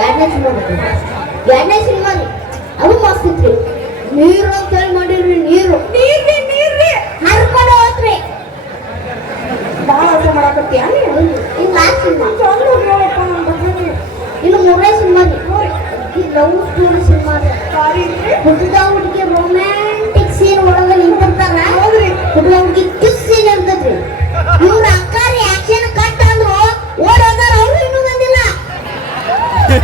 ಎರಡನೇ ಸಿನಿಮಾ ಬಿಟ್ರಿ ಎರಡನೇ ಸಿನಿಮಾ ಅದು ಮಸ್ತ್ ಇತ್ರಿ ನೀರು ಅಂತ ಹೇಳಿ ನೀರು. ನೀರ್ರಿ ನೀರ್ರಿ. ಹರ್ಕೊಂಡು ಹೋತ್ರಿ ಬಾಳ ಅರ್ಥ ಮಾಡಾಕತ್ತೀಯ? ಇನ್ನು ಲಾಸ್ಟ್ ಸಿನಿಮಾ. ಮೂರನೇ ಸಿನಿಮಾ ಈ ಲವ್ ಸ್ಟೋರಿ ಸಿನಿಮಾ ಹುಡುಗ ಹುಡುಗಿ ರೊಮ್ಯಾಂಟಿಕ್ ಸೀನ್ ಒಳಗೆ ನಿಂತಿರ್ತಾರ. ಹೌದ್ರಿ. ಹುಡುಗ ಹುಡುಗಿ ಕಿಸ್ ಸೀನ್ ಇರ್ತದ್ರಿ ಇವ್ರ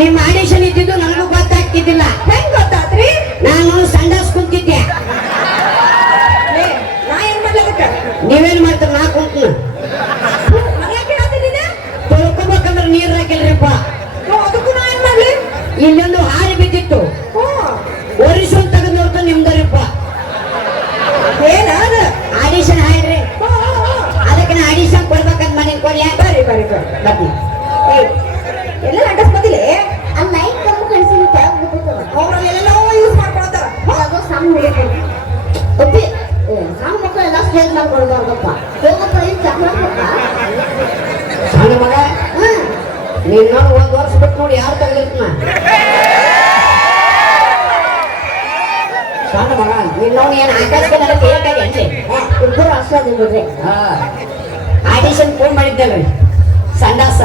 ನಿಮ್ಮ ಆಡಿಷನ್ ಇದ್ದಿದ್ದು ನನಗೂ ಗೊತ್ತಾಗ್ತಿದ್ದಿಲ್ಲ. ಹೆಂಗ್ ಗೊತ್ತಾತ್ರಿ? ನಾನು ಸಂಡಾಸ್ ಕುಂತಿದ್ದೆ ನಾ ಏನ್ ಮಾಡ್ಲಕ್ಕ ನೀವೇನ್ ಮಾಡ್ತಾರ? ನಾ ಕುಂತ್ನ? ತೊಳ್ಕೊಬೇಕಂದ್ರ ನೀರ್ ಹಾಕಿಲ್ರಿಪ್ಪ ಅದಕ್ಕೂ ನಾ ಏನ್ ಮಾಡ್ಲಿ? ಇಲ್ಲೊಂದು ಹಾರಿ ಬಿದ್ದಿತ್ತು. ಹ್ಞೂ. ಒರಿಸು ತೆಗೆದು ನೋಡ್ತಾ ನಿಮ್ದರಿಪ್ಪ. ಏನ ಆಡಿಷನ್ ಹ್ಞೂ. ಅದಕ್ಕೆ ನಾ ಆಡಿಷನ್ ಕೊಡ್ಬೇಕಂತ ಮನೆ ಕೊಡ್ಲಿ ಬರ್ರಿ ಬರ್ರಿ ಬರ್ರಿ ಬರ್ತೀನಿ. ನೀನ್ ನೋಡಿ ಒಂದ್ ವರ್ಷ ಬಿಟ್ಟು ನೋಡಿ ಯಾರು ತೆಗೆದಿರ್ತನ ಸಣ್ಣ ಮಗ ನೀನ್ ನೋಡಿ ಏನ್ ಆಕಾಶಕ್ಕೆ ನನಗೆ ಬೇಕಾಗಿ ಅಂತೆ ಇಬ್ಬರು ಅಷ್ಟೇ ಅದಿ ಬಿಡ್ರಿ ಆಡಿಷನ್ ಫೋನ್ ಮಾಡಿದ್ದೇವೆ ಸಂಡಾಸ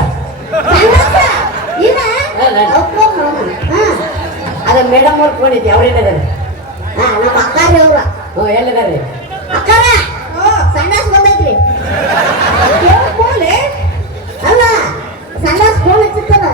ಅದ ಮೇಡಮ್ ಅವ್ರು ಫೋನ್ ಐತಿ ಅವ್ರೇನಿದ್ದಾರೆ ನಮ್ಮ ಅಕ್ಕಾರಿ ಅವ್ರ ಹ್ಞೂ ಎಲ್ಲಿದ್ದಾರೆ ಅಕ್ಕಾರ ಸಂಡಾಸ್ ಬಂದೈತ್ರಿ ಕೋಲೆ ಅಲ್ಲ ಸಂಡಾಸ್ ಫೋನ್ ಹಚ್ಚಿತ್ತದ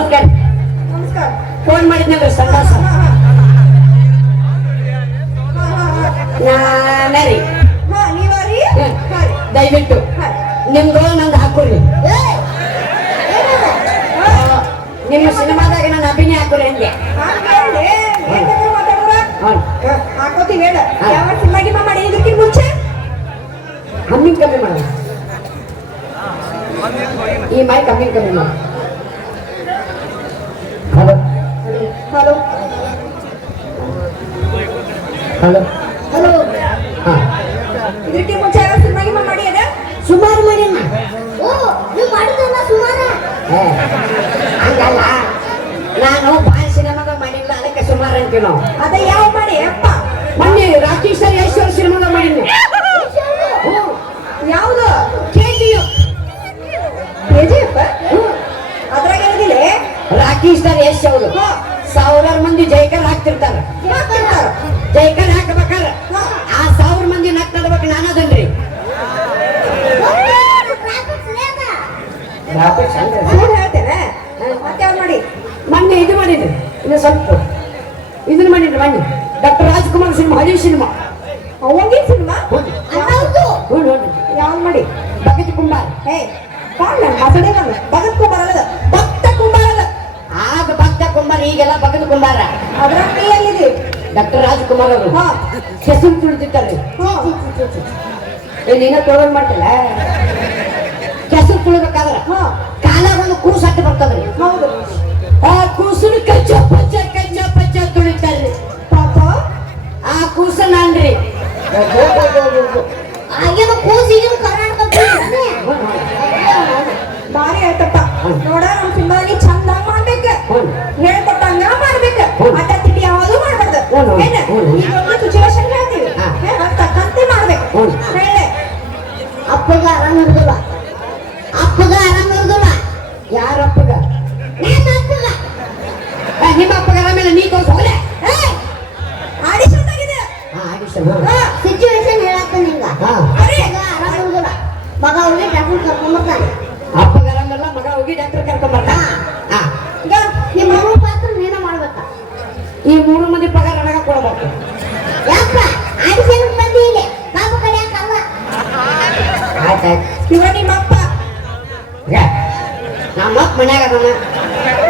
ನಮಸ್ಕಾರ ಫೋನ್ ಹಾ, ಹಾ. ನಾನೇ ರೀ. ದಯವಿಟ್ಟು. ನಿಮ್ದು ನಂದು ಹಾಕೋರಿ ನಿಮ್ಮ ಸಿನಿಮಾದಾಗ ನಾನು ಅಭಿನಯ ಹಾಕೋರಿ ಅಂದೆ ಹಾಕೋತೀವಿ ಹೇಳ ಯಾವ ಸಿನಿಮಾ ಮಾಡಿ ಇದಕ್ಕಿಂತ ಮುಂಚೆ ಹಮ್ಮಿಂಗ್ ಈ ಮೈ ಕಮ್ಮಿ ಕಮ್ಮಿ ಮಾಡ ಹಲೋ ಹಲೋ ಹಲೋ ಇದಕ್ಕೆ ಮುಂಚೆ ಯಾವ ಸಿನಿಮಾ ಮಾಡಿ ಅದ? ಸುಮಾರು ಮಾಡಿನ ಓ ನೀವು ಮಾಡಿದ್ರಲ್ಲ ಸುಮಾರ? ಹಂಗಲ್ಲ. ನಾನು ಬಾಯ್ ಸಿನಿಮಾಗ ಮಾಡಿಲ್ಲ ಅದಕ್ಕೆ ಸುಮಾರು ಅಂತೀವಿ ನಾವು. ಅದ ಯಾವ ಮಾಡಿ? ಅಪ್ಪ. ಮೊನ್ನೆ ರಾಕೇಶ್ ಸರ್ ಯಶ್ ಅವ್ರ ಸಿನಿಮಾಗ ಮಾಡಿದ್ದೆ ಹ್ಞೂ ಯಾವುದು? ಕೆ ಜಿ ಕೆಜಿಎಫ್ ಅದ್ರಾಗ ಏನಿಲ್ಲ ರಾಕೇಶ್ ಸರ್ ಯಶ್ ಅವರು. ಸಾವಿರಾರು ಮಂದಿ ಜೈಕರ್ ಹಾಕ್ತಿರ್ತಾರ. ಜೈಕರ್ ಹಾಕ್ಬೇಕಾರ. ಆ ಸಾವಿರ ಮಂದಿ ನಕ್ ನಡ್ಬೇಕು ನಾನು ಅದನ್ರಿ. ಸುಳ್ಳು ಹೇಳ್ತೇನೆ. ಮತ್ತೆ ಮಾಡಿ? ಮೊನ್ನೆ ಇದು ಮಾಡಿದ್ರಿ. ಇನ್ನು ಸ್ವಲ್ಪ ಇದನ್ನ ಮಾಡಿದ್ರಿ ಮೊನ್ನೆ. ಡಾಕ್ಟರ್ ರಾಜ್ಕುಮಾರ್ ಸಿನಿಮಾ ಹಳಿ ಸಿನಿಮಾ. ಹೋಗಿ ಸಿನಿಮಾ? ಯಾವ್ದು ಮಾಡಿ? ಭಗತ್ ಕುಮಾರ್ ಹೇ ಕಾಣ್ ನಾನು ಭಗತ್ ಕುಮಾರ್ ಅಲ್ಲದ? ಭಕ್ತ ಅಲ್ಲ ಆಗ ಕುಂಬಾರ್ ಈಗೆಲ್ಲ ಭಗತ್ ಕುಂಬಾರ ಅದ್ರಾಗ ನೀ ಎಲ್ಲಿದಿ ಡಾಕ್ಟರ್ ರಾಜ್ಕುಮಾರ್ ಅವರು. ಹಾ. ತುಳಿದಿದ್ದಾರೆ. ನೀನ ತೊಗೊಂಡ್ ಮಾಡ್ತಿಲ್ಲ? ಕೆಸರು ತುಳಿಬೇಕಾದ್ರ? ಕಾಲಾಗ ಒಂದು ಕೂಸು ಹತ್ತಿ ಬರ್ತದ್ರಿ. ಹೌದು. ಆ ಕಚ್ಚ ಕಚ್ಚ ಪಚ್ಚ. ಸಿಚುವೇಶನ್ ಹೇಳ್ತೀವಿ. ಹಾ. ಏ, ಅದ್ ತಕ್ಕಂತೆ ಮಾಡ್ಬೇಕು. ಅಪ್ಪಗ ಆರಾಮ ಮಂದಿ ಪಗಾರ ನನಗ ಕೊಡ್ಬೇಕು. ಯಪ್ಪ ಆಡಿಷನ್ ಬಂದಿ ಇಲ್ಲಿ. ಬಾಬು ಕಡಿಯಾಕಲ್ಲ ಆಯ್ತಾಯ್ತು ಇವ ನಿಮ್ಮ ಅಪ್ಪ. ಏ, ನಮ್ಮ ಅಪ್ಪ ಮನ್ಯಾಗ ಅದಾನ.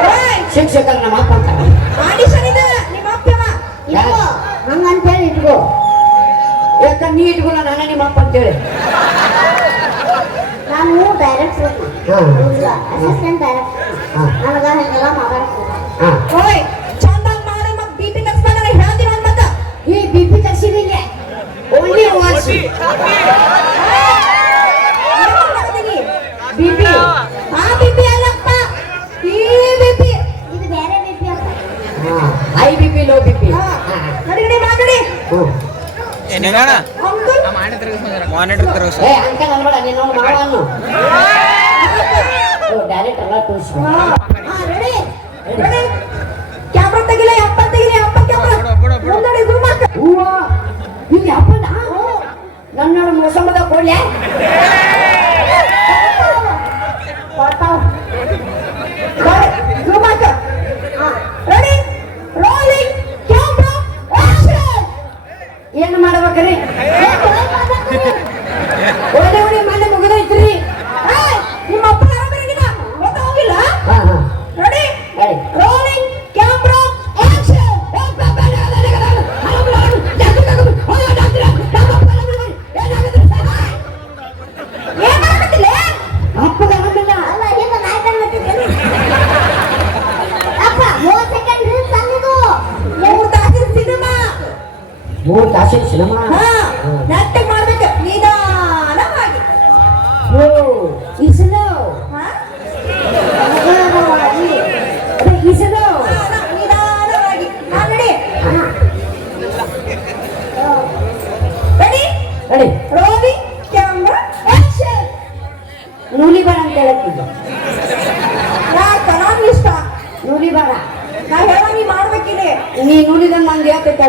ಓಯ್! ನಮ್ಮಪ್ಪ ಅಂತ. ಆಡಿಷನ್ ಇದೆ ನಿಮ್ಮ ಅಪ್ಪವ ಇಟ್ಕೋ. ಹಂಗಂತ ಹೇಳಿ ಇಟ್ಕೋ. ಯಾಕ ನೀ ಇಟ್ಕೊಲ್ಲ ನಾನೇ ನಿಮ್ಮ ಅಪ್ಪ ಅಂತೇಳಿ ನಾನು ಡೈರೆಕ್ಟ್ ಅಸಿಸ್ಟೆಂಟ್ ಡೈರೆಕ್ಟ್. ನನಗ ಹಿಂಗೆಲ್ಲ ಮಾತಾಡ್ತೀನಿ ಓಯ್! ಮಾನಿಟರ್ ತರಸ. ಡೈರೆಕ್ಟ್ ಎಲ್ಲ ತೋರಿಸಿ ಕ್ಯಾಮ್ರಾ ತೆಗಿಲೆ ಅಪ್ಪ ತೆಗಿಲೆ ಅಪ್ಪ ಕ್ಯಾಮ್ರಾ. ಮುಂದಡಿ ನನ್ನ ಮೊಸಮದ ಕೊಡ್ಲೆ ಬರ್ತಾವ್. ಗಾಡಿ, zoom ಹಾಕು. ಹಾ, ರೆಡಿ ರೋಲಿಂಗ್ ಕ್ಯಾಮ್ರಾ ಆಕ್ಷನ್ ಏನು ಮಾಡ್ಬೇಕ್ರಿ ನೆಟ್ಟಗ್ ಮಾಡ್ಬೇಕು. ನಿಧಾನವಾಗಿ. ಓ ಇಸಲು ನಿಧಾನವಾಗಿ. ಹಾ, ನಡಿ. ರೆಡಿ ರೋವಿ ಕ್ಯಾಮ್ರಾ ಆಕ್ಷನ್ ನೂಲಿ ಬರ ಅಂತ ಹೇಳಕ್ಕಿದ್ದೆ ನಾ ನಾನು ಇಷ್ಟ. ನೂಲಿ ಬೇಡ ನಾ ಹೇಳ ನೀ ಮಾಡ್ಬೇಕಿದೆ. ನೀ ನೂಲಿದಂಗ ಮಂದಿ ಹೇಳ್ತೈತೆ